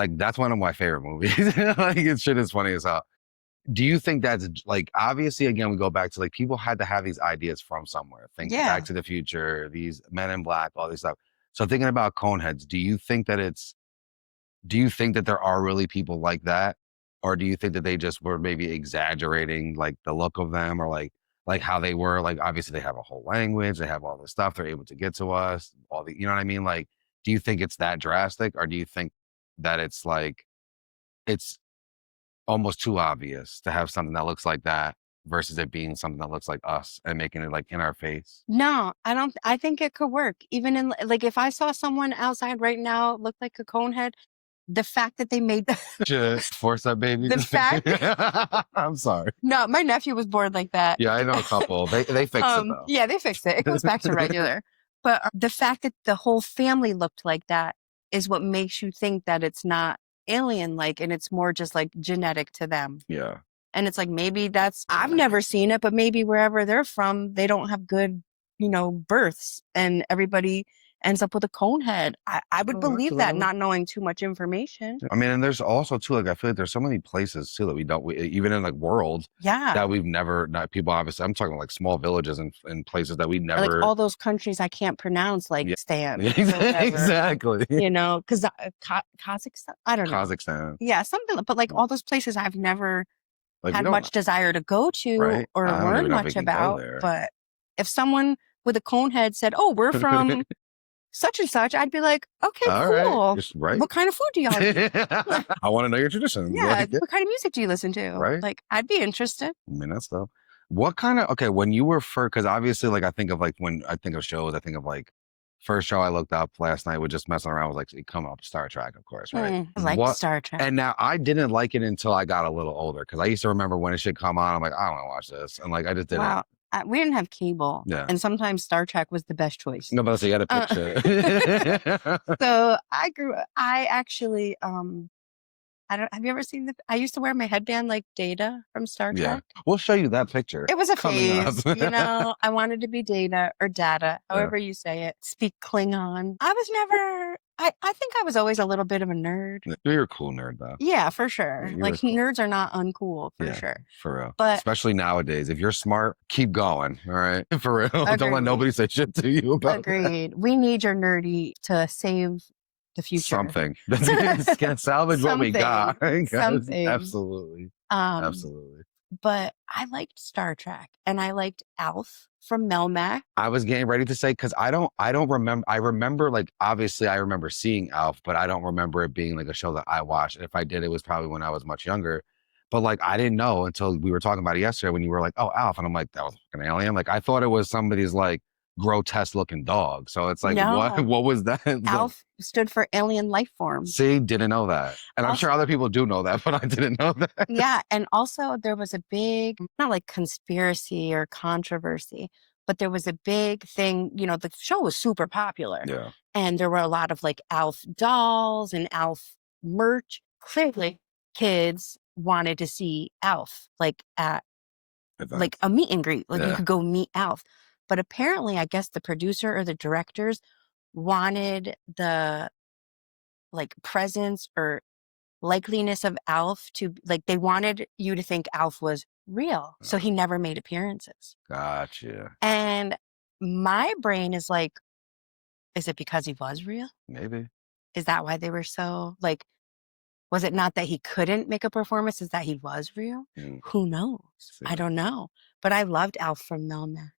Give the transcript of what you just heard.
like, that's one of my favorite movies. Like, it shit is funny as hell. Do you think that's like, obviously, again, we go back to like people had to have these ideas from somewhere. Think Yeah. Back to the Future, these Men in Black, all this stuff. So thinking about Coneheads, do you think that there are really people like that? Or do you think that they just were maybe exaggerating like the look of them or like how they were? Like obviously they have a whole language, they have all this stuff, they're able to get to us, all the, you know what I mean? Like, do you think it's that drastic or do you think that it's like it's almost too obvious to have something that looks like that versus it being something that looks like us and making it like in our face? No, I don't. I think it could work. Even in like, if I saw someone outside right now look like a cone head, the fact that they made Just force that baby. the fact. I'm sorry. No, my nephew was born like that. Yeah, I know a couple. They fixed it though. Yeah, they fixed it. It goes back to regular. But the fact that the whole family looked like that is what makes you think that it's not alien like, and it's more just like genetic to them. Yeah. And it's like, maybe that's, I've never seen it, but maybe wherever they're from, they don't have good, births, and everybody ends up with a cone head. I would believe that, not knowing too much information. I mean, and there's also too, like, I feel like there's so many places too that even in like world Yeah. that we've never, not people, obviously, I'm talking like small villages and places that we Like never, all those countries I can't pronounce, like Yeah. Stan. Exactly. Because Kazakhstan, I don't know. Kazakhstan. Yeah, something, but like all those places I've never Like, had much desire to go to Right? or I don't learn even know if we much can go about. there. But if someone with a cone head said, "Oh, we're from such and such," I'd be like, "Okay, All right. cool. Just right. What kind of food do y'all eat? I want to know your traditions. Yeah, Like, what kind of music do you listen to?" Right. Like, I'd be interested. I mean, that's stuff. What kind of, okay, when you were first, because obviously, like, I think of like when I think of shows, I think of like first show I looked up last night with just messing around was like, it come up Star Trek, of course, right? I like Star Trek. And now I didn't like it until I got a little older because I used to remember when it should come on, I'm like, I don't want to watch this. And like, I just didn't. Wow. We didn't have cable. Yeah. And sometimes Star Trek was the best choice. No, but so you had a picture. So I actually, have you ever seen I used to wear my headband like Data from Star Trek. Yeah. We'll show you that picture. It was a coming phase, up. I wanted to be Data or Data, however you say it. Speak Klingon. I was never, I think I was always a little bit of a nerd. You're a cool nerd though. Yeah, for sure. You're Like cool. nerds are not uncool, for sure. For real. But especially nowadays, if you're smart, keep going. All right. For real. Agreed. Don't let nobody say shit to you about Agreed. We need your nerdy to save the future. Something. Can't salvage what we got. Something. Absolutely. Absolutely. But I liked Star Trek and I liked ALF from Melmac. I was getting ready to say, because I don't remember. I remember, like, obviously I remember seeing ALF, but I don't remember it being like a show that I watched. If I did, it was probably when I was much younger. But like, I didn't know until we were talking about it yesterday when you were like, oh, ALF. And I'm like, that was an alien. Like, I thought it was somebody's like grotesque looking dog. So it's like, No. what was that? ALF stood for alien life form. See, didn't know that. And I'm sure other people do know that, but I didn't know that. Yeah. And also there was a big, not like conspiracy or controversy, but there was a big thing, the show was super popular. Yeah. And there were a lot of like ALF dolls and ALF merch. Clearly, kids wanted to see ALF like at like a meet and greet. Like you could go meet ALF. But apparently, I guess the producer or the directors wanted the like presence or likeliness of ALF to, like, they wanted you to think ALF was real. So he never made appearances. Gotcha. And my brain is like, is it because he was real? Maybe. Is that why they were so like, was it not that he couldn't make a performance? Is that he was real? Who knows? I don't know. But I loved ALF from Melmac.